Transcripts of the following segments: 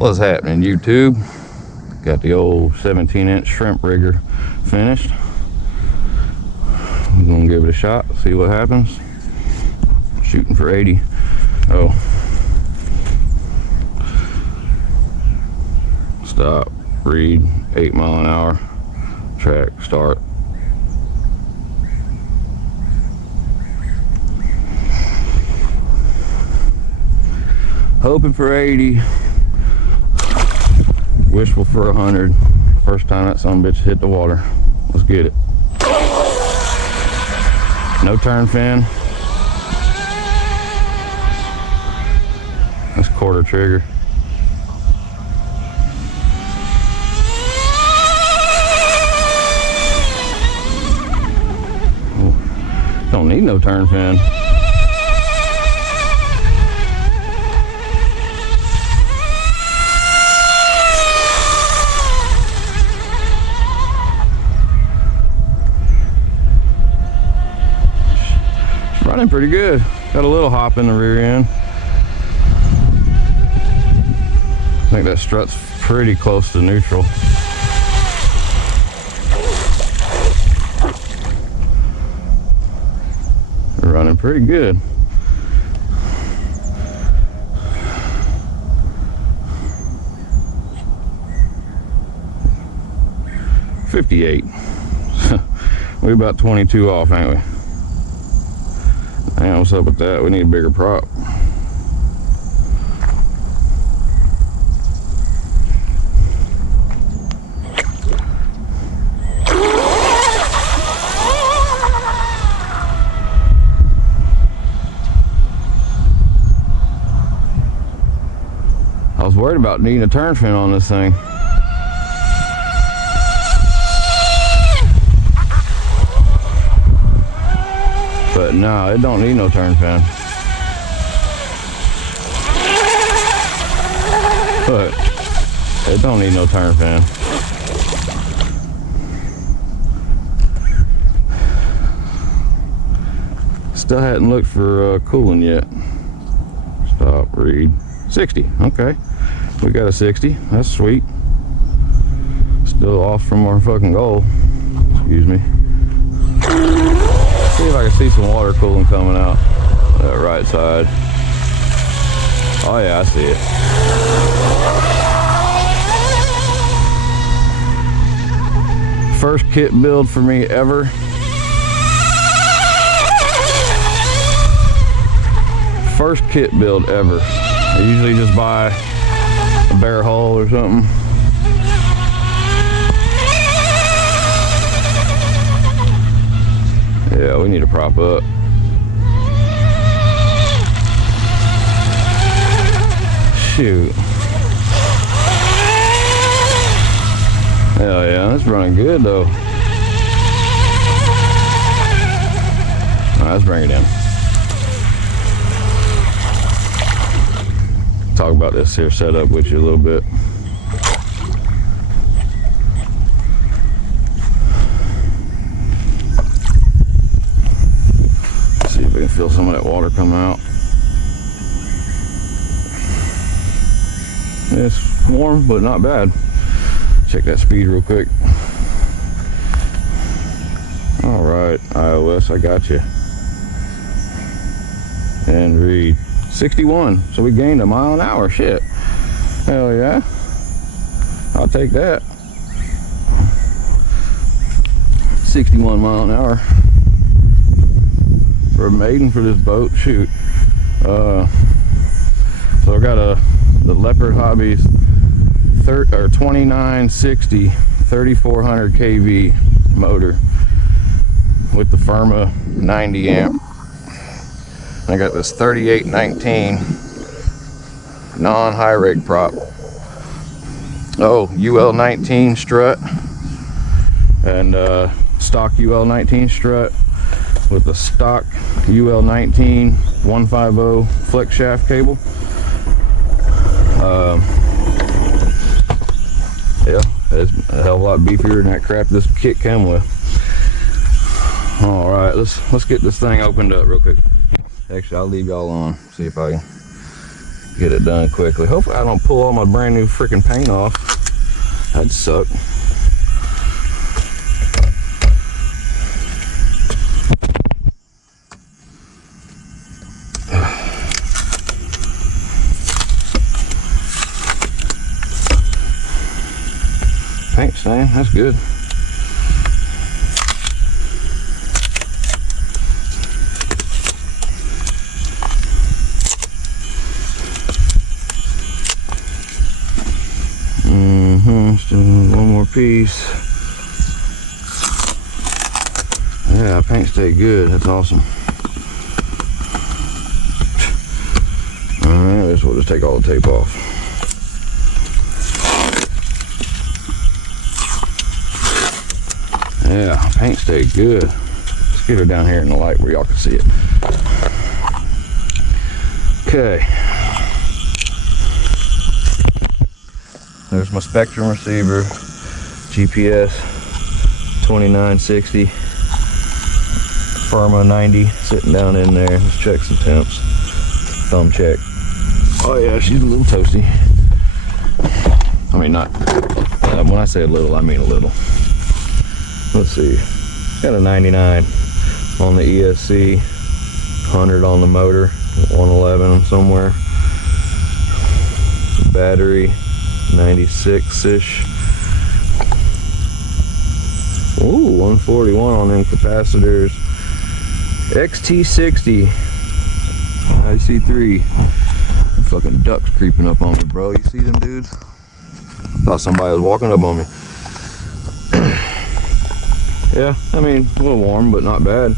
What's happening, YouTube? Got the old 17-inch shrimp rigger finished. I'm gonna give it a shot, see what happens. Shooting for 80. Oh. Stop, read, 8 mile an hour. Track, start. Hoping for 80. Wishful for 100. First time that son of a bitch hit the water. Let's get it. No turn fin. That's quarter trigger. Oh, don't need no turn fin. Running pretty good. Got a little hop in the rear end. I think that strut's pretty close to neutral. Running pretty good. $58. We're about 22 off, ain't we? Man, what's up with that? We need a bigger prop. I was worried about needing a turn fin on this thing. But no, it don't need no turn fin. But it don't need no turn fin. Still hadn't looked for cooling yet. Stop, read. 60, okay. We got a 60, that's sweet. Still off from our fucking goal. Excuse me. See if I can see some water cooling coming out that right side. Oh yeah, I see it. First kit build for me ever. First kit build ever. I usually just buy a bare hull or something. Yeah, we need to prop up. Shoot. Hell yeah, that's running good though. Alright, let's bring it in. Talk about this here setup with you a little bit. Feel some of that water come out. It's warm, but not bad. Check that speed real quick. All right, iOS, I got you. And read 61. So we gained a mile an hour. Shit. Hell yeah. I'll take that. 61 mile an hour. For a maiden for this boat, shoot. So I got the Leopard Hobbies 2960 3400 kV motor with the Firma 90 amp. I got this 3819 non-high rig prop. Oh, UL19 strut and stock UL19 strut with the stock UL19 150 flex shaft cable. Yeah, it's a hell of a lot beefier than that crap this kit came with. All right, let's get this thing opened up real quick. Actually, I'll leave y'all on, see if I can get it done quickly. Hopefully I don't pull all my brand new freaking paint off. That'd suck. Paint stain, that's good. Still one more piece. Yeah, paint stayed good. That's awesome. Alright, I guess we'll just take all the tape off. Yeah, paint stayed good. Let's get her down here in the light where y'all can see it. Okay. There's my Spectrum receiver, GPS 2960, Firma 90 sitting down in there. Let's check some temps. Thumb check. Oh yeah, she's a little toasty. I mean, not, when I say a little, I mean a little. Let's see, got a 99 on the ESC, 100 on the motor, 111 somewhere. Battery 96-ish. Ooh, 141 on them capacitors. XT60 IC3. Fucking ducks creeping up on me, bro. You see them dudes? Thought somebody was walking up on me. Yeah, I mean, a little warm, but not bad.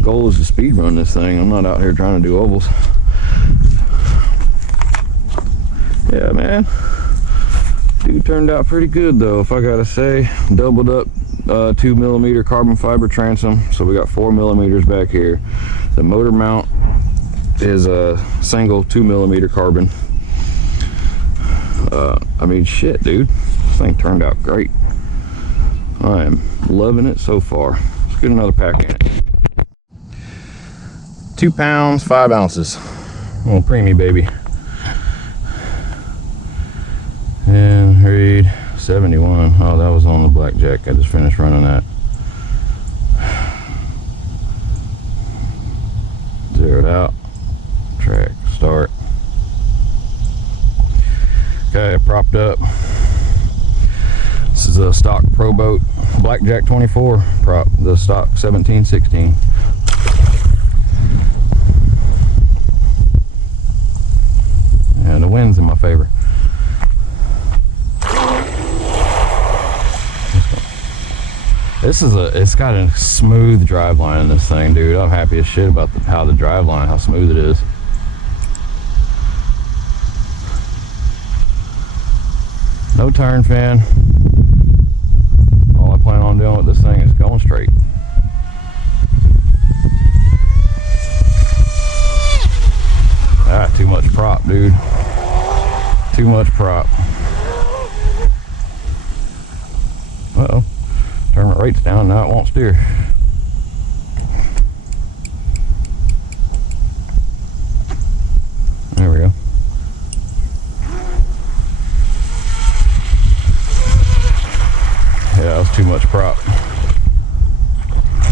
Goal is to speed run this thing. I'm not out here trying to do ovals. Yeah, man, dude turned out pretty good though, if I gotta say. Doubled up 2mm carbon fiber transom, so we got 4mm back here. The motor mount is a single 2mm carbon. I mean, shit, dude, this thing turned out great. I am loving it so far. Let's get another pack in it. 2 pounds 5 ounces. Little preemie baby. And read 71. Oh, that was on the blackjack. I just finished running that. Zeroed out. Track. Start. Okay, propped up. This is a stock Pro Boat Blackjack 24 prop. The stock 1716. And the wind's in my favor. It's got a smooth drive line in this thing, dude. I'm happy as shit about how the drive line, how smooth it is. No turn fin. All I plan on doing with this thing is going straight. Ah, too much prop, dude. Too much prop. Uh-oh. Turn my rates down, now it won't steer. There we go. Yeah, that was too much prop.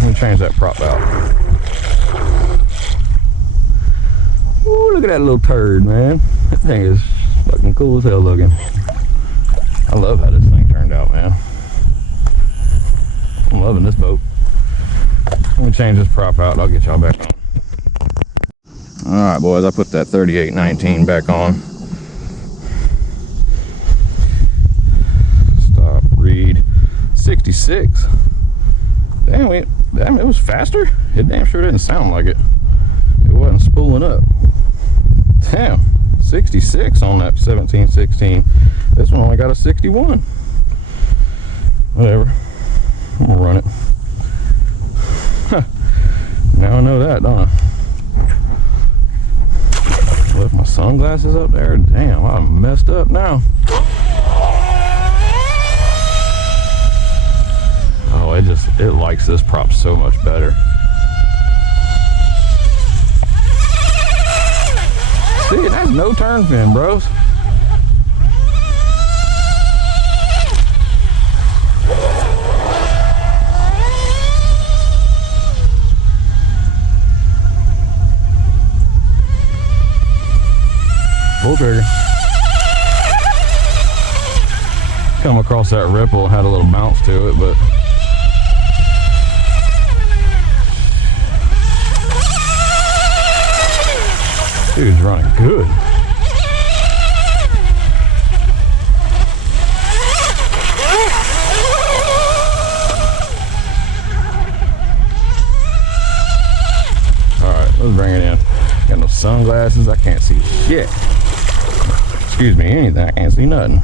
Let me change that prop out. Ooh, look at that little turd, man. That thing is fucking cool as hell looking. I love how this thing turned out, man. I'm loving this boat. Let me change this prop out and I'll get y'all back on. Alright, boys, I put that 3819 back on. Stop, read 66. Damn, it was faster. It damn sure didn't sound like it. It wasn't spooling up. Damn, 66 on that 1716. This one only got a 61. Whatever. I'm gonna run it. Now I know that, don't I? Left my sunglasses up there. Damn, I'm messed up now. Oh, it likes this prop so much better. See, that's No turn fin, bros. Full trigger. Come across that ripple, had a little bounce to it, but dude's running good. Alright, let's bring it in. Got no sunglasses, I can't see shit. Excuse me, anything, I can't see nothing.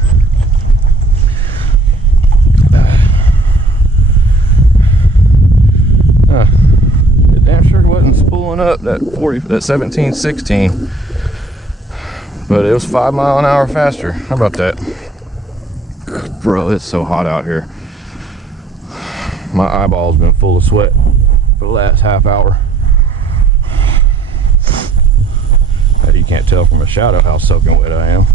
It damn sure wasn't spooling up that 1716, but it was 5 miles an hour faster. How about that? Bro, it's so hot out here. My eyeball's been full of sweat for the last half hour. You can't tell from a shadow how soaking wet I am.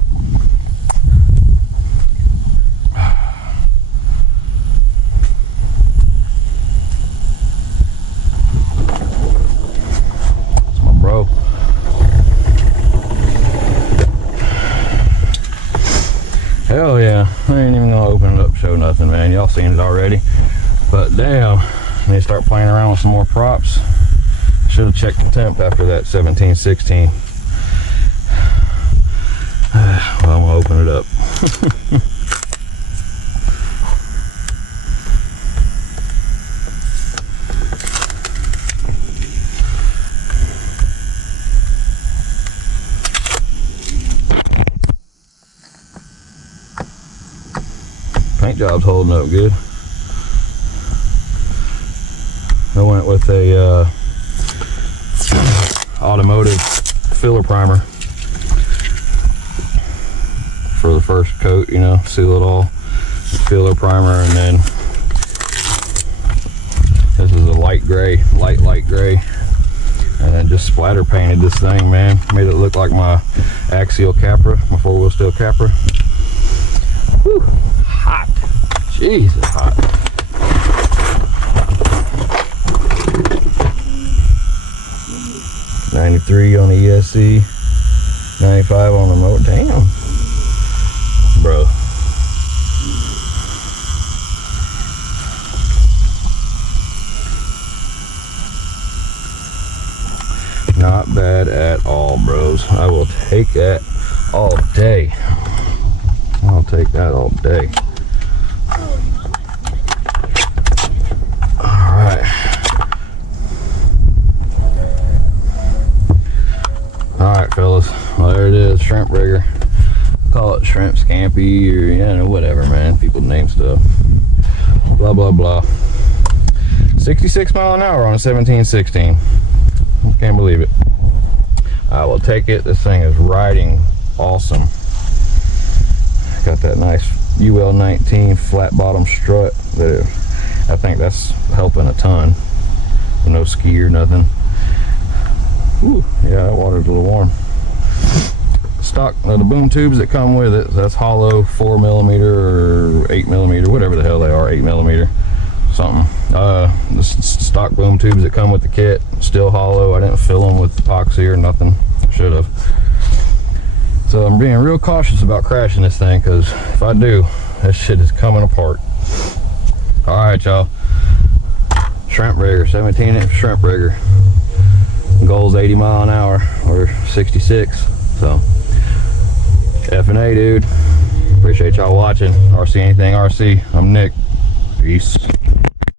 It's my bro. Hell yeah. I ain't even gonna open it up, show nothing, man. Y'all seen it already. But damn, I need to start playing around with some more props. Should have checked the temp after that 1716. Well, I'm gonna open it up. Paint job's holding up good. I went with a automotive filler primer for the first coat, you know, seal it all, filler primer, and then this is a light gray, light gray, and then just splatter painted this thing, man. Made it look like my axial Capra, my 4-wheel steel Capra. Whew, hot. Jeez, it's hot. $93 on the ESC, $95 on the motor. Damn. Bro. Not bad at all, bros. I will take that all day. I'll take that all day. Alright. Alright, fellas. Well, there it is, shrimp rigger. Call it shrimp scampi, or you know, whatever, man. People name stuff. Blah blah blah. 66 miles an hour on a 1716. Can't believe it. I will take it. This thing is riding awesome. Got that nice UL19 flat bottom strut. I think that's helping a ton. No ski or nothing. Ooh, yeah, that water's a little warm. Stock, the boom tubes that come with it, that's hollow 4mm or 8mm, whatever the hell they are, 8mm something. The stock boom tubes that come with the kit, still hollow. I didn't fill them with epoxy or nothing. Should have. So I'm being real cautious about crashing this thing, because if I do, that shit is coming apart. Alright, y'all. Shrimp rigger, 17-inch shrimp rigger. Goal's 80 miles an hour, or 66. So F&A, dude. Appreciate y'all watching. RC Anything RC. I'm Nick. Peace.